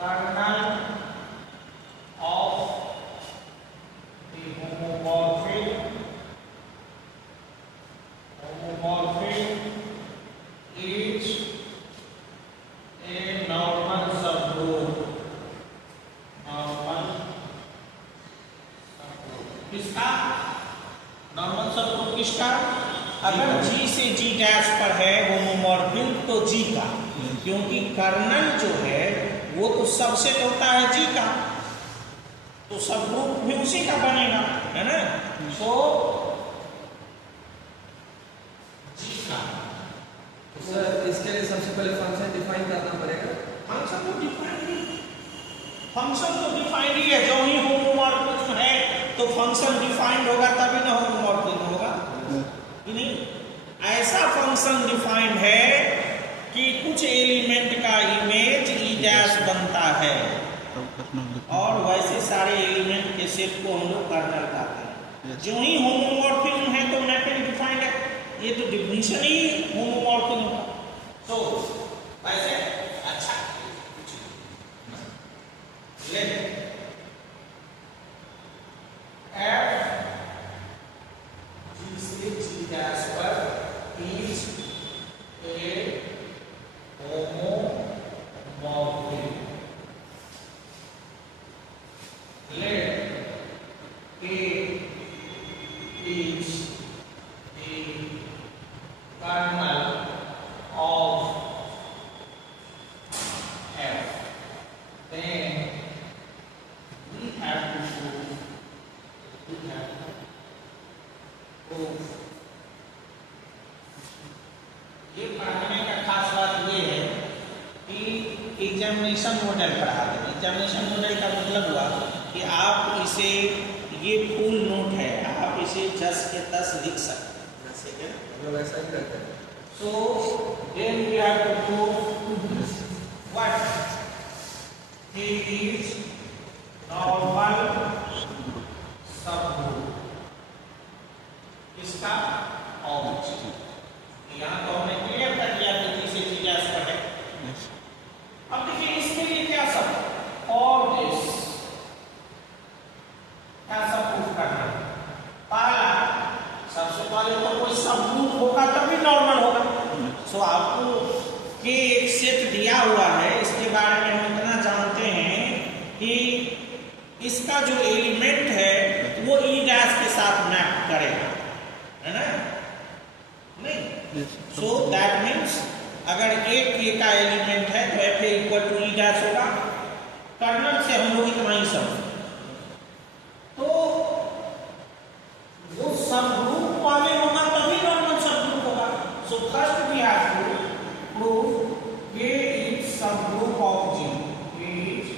kernel of the homomorphic is a normal subgroup. किसका normal subgroup किसका? अगर G से G डैश पर है होमोमॉर्फिक तो G का, क्योंकि कर्नल जो है वो तो सबसेट होता है G का, तो सबग्रुप भी उसी का बनेगा, है ना? तो G का। सर इसके लिए सबसे पहले फंक्शन डिफाइन करना पड़ेगा। फंक्शन तो डिफाइंड ही है। जो ही होमोमॉर्फिज्म है तो फंक्शन डिफाइंड होगा तभी ना होमोमॉर्फिज्म होगा, कि नहीं? ऐसा फंक्शन डिफाइंड है कि कुछ एलिमेंट का इमेज ई डैश बनता है, और वैसे सारे एलिमेंट के सेट को हम लोग कर्नल कहते हैं। जो ही होमोमॉर्फिज्म है तो मैपिंग डिफाइंड है, ये तो डिफिनीशन ही होमोमॉर्फिज्म का। तो वैसे अच्छा ले F G से G डैश पर is a homomorphic. Let A is the kernel of F. Then we have to prove ये पढ़ाने का खास बात ये है कि एग्जामिनेशन मॉडल पढ़ा दें। एग्जामिनेशन मॉडल का मतलब हुआ कि आप इसे, ये फुल नोट है, आप इसे 10 के 10 लिख सकते हैं, जैसे कि हम लोग ऐसा ही करते हैं। So then we have to prove what he is normal subgroup. इसका ऑब्जेक्ट यहाँ तो हमने क्लियर कर दिया कि G से G डैश पर है। अब देखिए इसके लिए क्या सब और दिस क्या सब प्रूफ करना है? पहला, सबसे पहले तो कोई सबग्रुप होगा तभी नॉर्मल होगा। सो आपको के एक सेट दिया हुआ है, इसके बारे में हम इतना जानते हैं कि इसका जो एलिमेंट है वो ई डैश के साथ मैप करेगा, है ना? नहीं, सो दैट मीन्स अगर एक के का एलिमेंट है तो F equal to E dash होगा। कर्नल से हम लोग इतना ही समझ, तो वो सबग्रुप वाले होगा तभी नॉर्मल सबग्रुप होगा। So first we have to prove K is subgroup of G. K is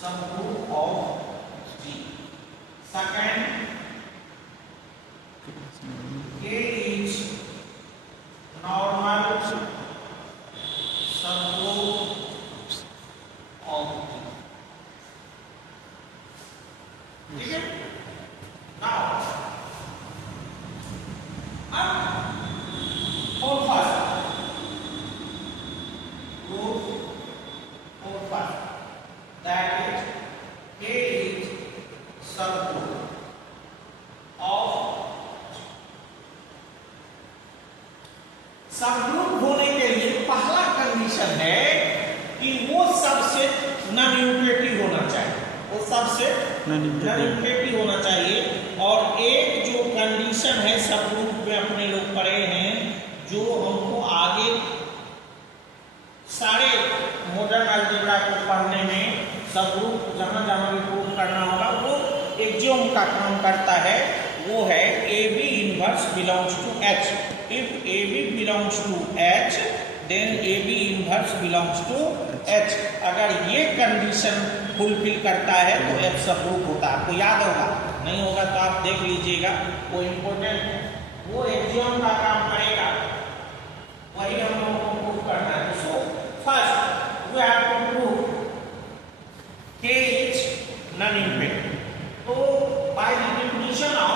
subgroup of G. Second, K is normal subgroup of G. ठीक है? Now, और first proof or fact that is K is subgroup of subgroup होने के लिए पहला condition है कि वो सबसेट नॉन यूनिटेटिव होना चाहिए, वो सबसेट नॉन यूनिटेटिव होना चाहिए। और एक जो कंडीशन है सबग्रुप में अपने लोग पढ़े हैं, जो हमको आगे सारे मॉडर्न अलजेब्रा को पढ़ने में सबग्रुप जहां जहां भी प्रूव करना होगा वो एक्सियोम का काम करता है, वो है AB inverse belongs to H। If AB belongs to H then AB inverse belongs to H। अगर ये कंडीशन फुलफिल करता है तो F सबग्रुप होता है। आपको याद होगा, नहीं होगा तो आप देख लीजिएगा, वो इम्पोर्टेंट है, वो एक्सियोम का काम करेगा, वही हम लोगों को प्रूव करना है। So first we have to prove K is non-empirical. So by the definition of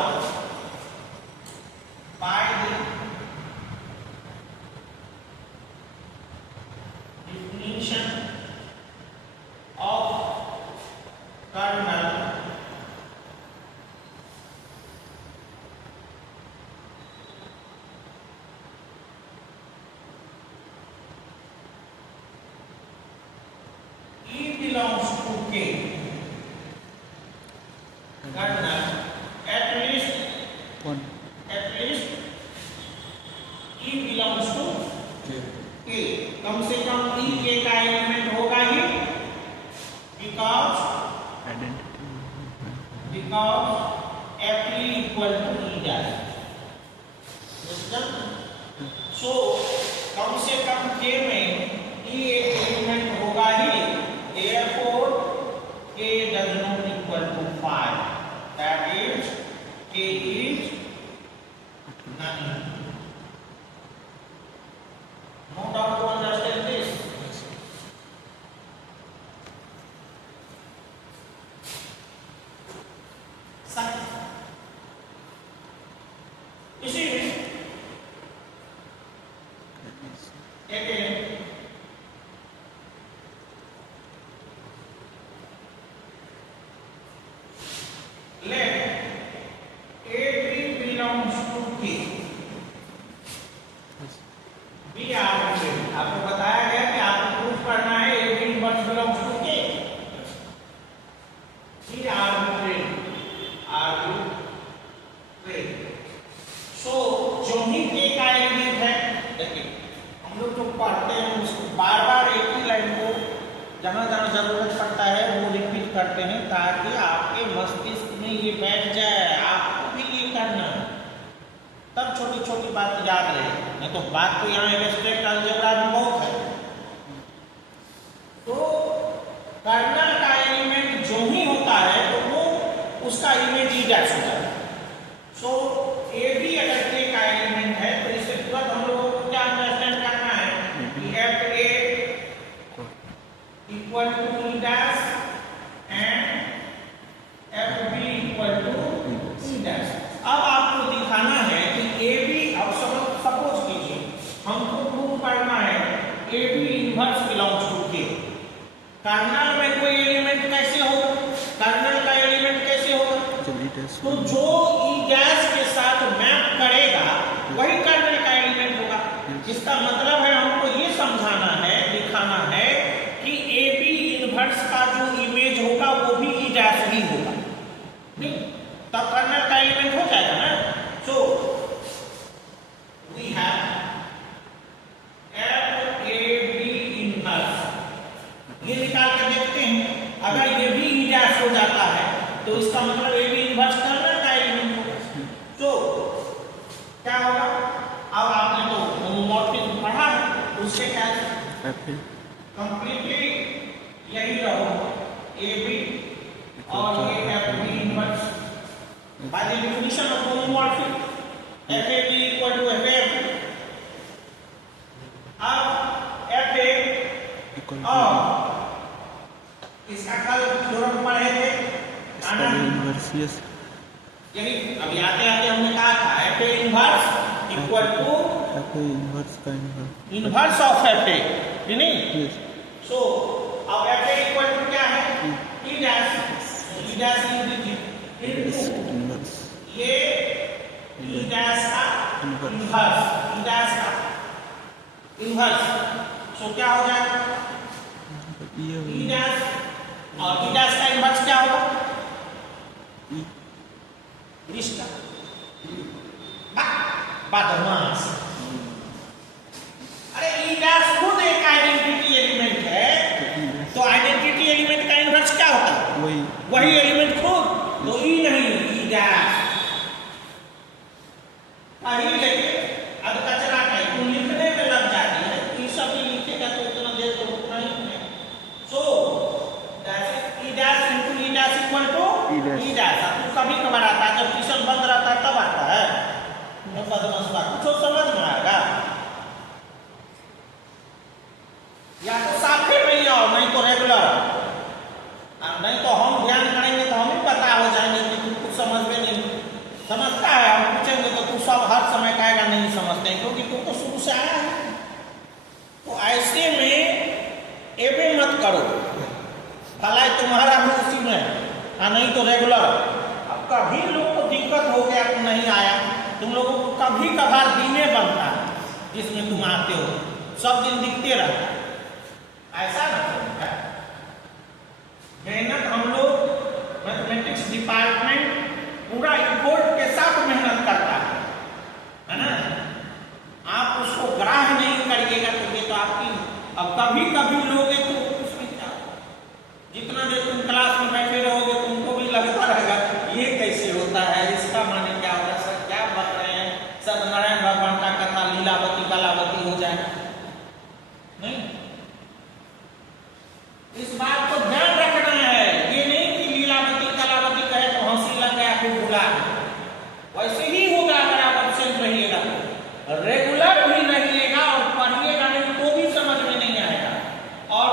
K. Cardinal at least E belongs to K. कम से कम E K का एलिमेंट होगा ही, because F equal to E dash. So कम से कम K में E एक element होगा ही, therefore K does not equal to 5. That is, K is none. No doubt to understand this. इसीलिए let AB belongs to K. B arbitrary, आपको बताया गया कि आपको प्रूफ करना है AB inverse belongs to K. B arbitrary. So जो ही K का एलिमेंट है, देखिए हम लोग जो पढ़ते हैं उसको बार बार एक ही लाइन को जहाँ जहाँ जरूरत पड़ता है वो रिपीट करते हैं, ताकि आपके मस्तिष्क में ये बैठ जाए, आपको भी ये करना है, तब छोटी छोटी बात याद रहे, नहीं तो बात तो यहाँ एब्स्ट्रैक्ट अलजेब्रा में बहुत है। तो कर्नल का एलिमेंट जो ही होता है तो वो उसका इमेज ही डैश होता है। सो ए बी अगर K का एलिमेंट है तो इससे तुरंत हम लोगों को क्या अंडरस्टैंड करना है कि F A equal to E dash and F B equal to E dash. अब आपको दिखाना है कि ए बी, अब सपोज कीजिए हमको प्रूव करना है A B inverse belongs to K। Kernel में कोई एलिमेंट कैसे होगा, कर्नल का एलिमेंट कैसे होगा, तो जो ई डैश के साथ मैप करेगा वही कर्नल का एलिमेंट होगा। इसका मतलब है हमको ये समझाना है, दिखाना है कि ए बी इनवर्स का जो इमेज होगा वो भी ई डैश ही होगा, नहीं तब कर्नल का एलिमेंट हो जाएगा ना। So we have F A B inverse, ये निकाल के देखते हैं, अगर ये भी ई डैश हो जाता है तो इसका मतलब ए बी इनवर्स कर्नल का एलिमेंट होगा। तो क्या होगा, अब आपने तो होमोमॉर्फिज्म पढ़ा है, उससे क्या कंप्लीटली यही रहो ए बी और ये F B inverse by the definition of homomorphism F A B equal to F A F. अब एफ ए और इसका कल थ्योरम पढ़े थे इनवर्स, यही अभी आते आते हमने कहा था F A inverse equal to F A inverse का इनवर्स ऑफ एफ ए, नहीं? सो अब एफ ए इक्वल टू क्या है, ई डैश इनवर्स, ये ई डैश का इनवर्स, सो क्या हो जाएगा ई डैश, और ई डैश का इनवर्स क्या होगा, इसका बदमाश। अरे ई डैश खुद एक आइडेंटिटी एलिमेंट है, तो आइडेंटिटी एलिमेंट का इनवर्स क्या होता है, वही एलिमेंट खुद, तो ई नहीं ई डैश। अभी देखिए अब कचरा का तुम लिखने में लग जाती है, ई सब भी लिखेगा तो इतना देर तो रुकना ही है। So that is E dash into E dash equal to E dash. आपको कभी कभार आता है, जब ट्यूशन बंद रहता है तब आता है, बदमाश बात कुछ समझ में आएगा, या तो साफे नहीं आओ, नहीं तो रेगुलर, नहीं तो हम ध्यान करेंगे तो हम ही पता हो जाएंगे कि तू कुछ समझ में नहीं समझता है, हम पूछेंगे तो तू सब हर समय कहेगा नहीं समझते हैं, क्योंकि तू तो शुरू से आया है। तो ऐसे में एबे मत करो, भलाई तुम्हारा भी उसी में है, नहीं तो रेगुलर। अब कभी लोग को दिक्कत हो गया कि नहीं आया, तुम लोगों को कभी कभार दिने बनता है जिसमें तुम आते हो, सब दिन दिखते रहता है, ऐसा ना करो। मेहनत हम लोग मैथमेटिक्स डिपार्टमेंट पूरा इफोर्ट के साथ मेहनत करता है ना। आप उसको ग्राह्य नहीं करिएगा तो ये तो आपकी, अब कभी कभी लोगे तो उसमें क्या, जितना देर तुम क्लास में बैठे रहोगे तुमको भी लगता रहेगा ये कैसे होता है, इसका माने क्या होता है, सर क्या बता रहे हैं, सत्यनारायण भगवान का कथा लीलावती कलावती हो जाए। नहीं, इस बात को ध्यान रखना है। ये नहीं कि लीलावती कलावती कहे तो हंसी लग गया फिर भुला, वैसे ही होगा। अगर आप एब्सेंट रहिएगा तो रेगुलर भी रहिएगा और पढ़िएगा नहीं तो भी समझ में नहीं आएगा। और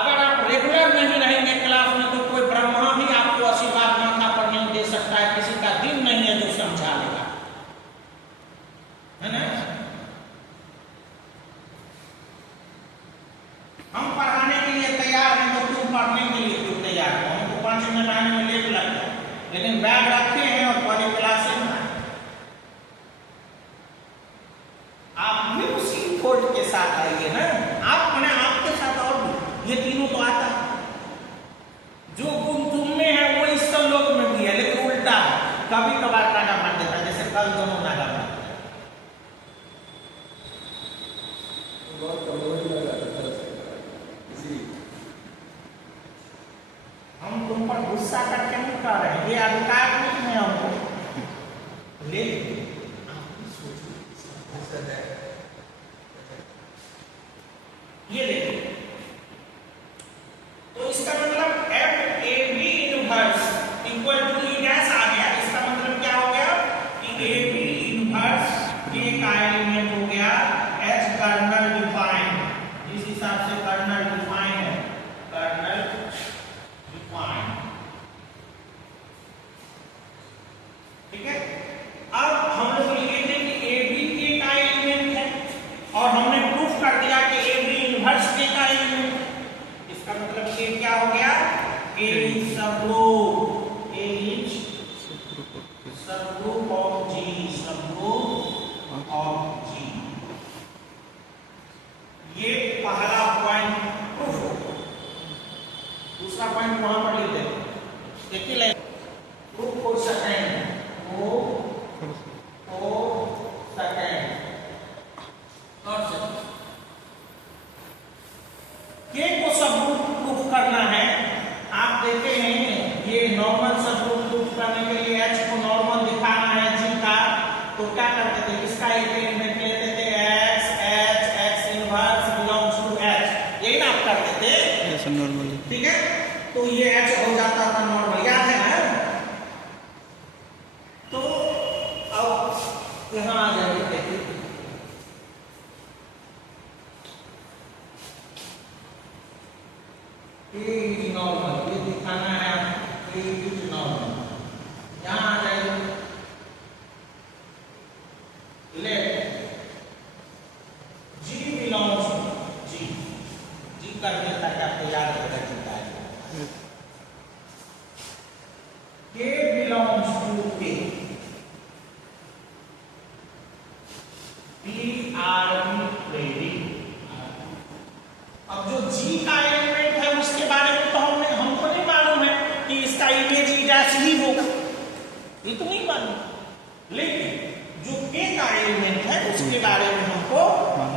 अगर आप रेगुलर नहीं रहेंगे क्लास में तो कोई ब्रह्मा भी आपको आशीर्वाद माथा पर नहीं दे सकता है, किसी का दिन नहीं है जो समझा लेगा, है ना। हम पढ़ाने के लिए तैयार हैं तो तुम पढ़ने के लिए क्यों तैयार हो? हमको 5 मिनट आने में लेट लगता है, लेकिन बैग रखे हैं और पहले क्लास में आप भी उसी फोर्ट के साथ आइए ना। आप मैंने आपके साथ और भी, ये तीनों तो आता है। जो गुण तुम में है वो इस सब लोग में भी है, लेकिन उल्टा है। कभी कभार नागा मार देता है, जैसे कल दोनों नागा मार हम तुम पर गुस्सा करके नहीं कर रहे हैं, ये अधिकार नहीं है हमको, लेकिन ये देखिए, तो इसका मतलब F A B inverse equal to E dash आ गया। इसका मतलब क्या हो गया कि ए बी इनवर्स ए का एलिमेंट हो गया एच कर्नल डिफाइन, जिस हिसाब से कर्नल डिफाइन है, कर्नल डिफाइन, ठीक है। अब हम लोग ये थे कि ए बी ए का एलिमेंट है और हमने प्रूफ कर दिया कि ए बी इनवर्स ए का एलिमेंट है। इसका मतलब ए क्या हो गया, A is subgroup, A is subgroup of G, subgroup of G. ये पहला पॉइंट प्रूफ हो। दूसरा पॉइंट वहां पर लिख दे, एक ही लाइन प्रूफ फॉर सेकंड, के को सबग्रुप प्रूफ करना है। आप देखते हैं ये नॉर्मल सबग्रुप प्रूफ करने के लिए एच को नॉर्मल दिखाना है जी का, तो क्या करते थे, इसका एक एलिमेंट लेते थे X, H, X inverse belongs to H, यही ना आप करते थे, ऐसा नॉर्मली, ठीक है। तो ये एच हो जाता था नॉर्मल, याद है ना। तो अब यहां आ जाएंगे, देखिए ए इज नॉर्मल, ये दिखाना है ए इज नॉर्मल, यहां आ जाएंगे लेट जी बिलोंग्स जी, जी करने तक आपको याद रहेगा जी का है, के बिलोंग्स टू के, बी आर बी क्वेरी। अब जो जी का एलिमेंट है उसके बारे में तो हमको नहीं मालूम है कि इसका इमेज ई डैश ही होगा, ये तो नहीं मालूम, लेकिन जो के का एलिमेंट है उसके बारे में हमको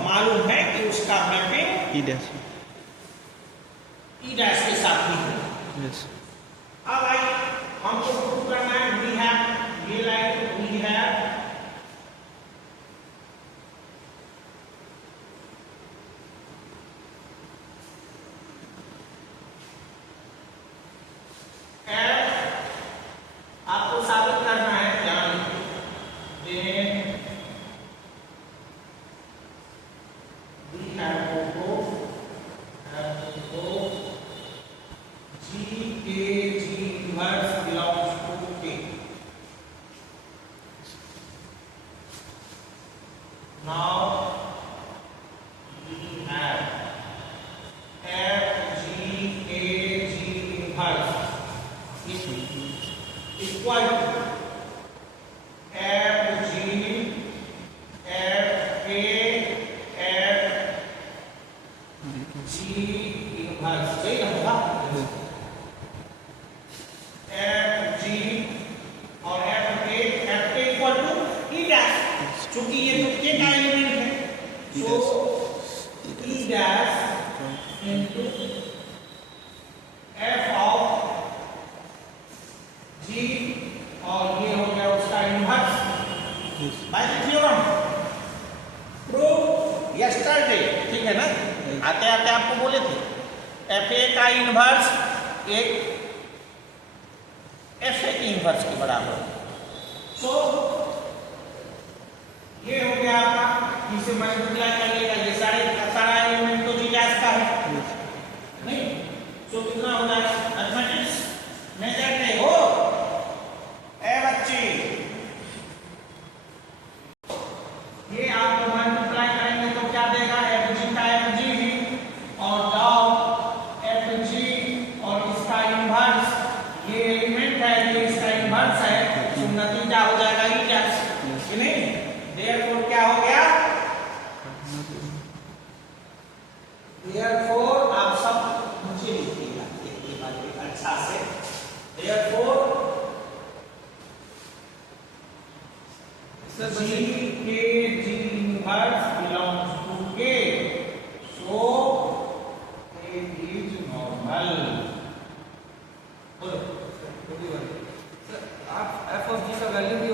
मालूम है कि उसका मैपिंग ई डैश, ई डैश के साथ ही है। यस। अब आइए हमको प्रूव करना है, वी हैव, ये लाइट वी हैव आपको साबित करना है, ध्यान दें, वी हैव को G K G inverse belongs to K. Now we have F G K G inverse equal to F G F K F G inverse, सही ना होगा। E dash into f of g और ये हो गया उसका inverse by the theorem prove yesterday, ठीक है ना। आते आते आपको बोले थे fa का इनवर्स एक fa की इनवर्स के बराबर। सो ये हो गया आपका, इसे मल्टीप्लाई करिएगा, ये सारा एलिमेंट तो जी डैश का है नहीं, सो कितना हो जाएगा मैथमेटिक्स में जाते हो ए बच्चे, ये आपको मल्टीप्लाई करेंगे तो क्या देगा एफ जी का एफ जी और लॉग एफ जी और इसका इनवर्स, ये एलिमेंट है ये इसका इनवर्स है, तो नतीजा हो जाएगा ई डैश कि नहीं। देयरफॉर क्या हो गया, देयरफॉर आप सब मुझे लिखिएगा एक बार अच्छा से, देयरफॉर G के G inverse belongs to K, so A is normal। बोलो, आप f of g का वैल्यू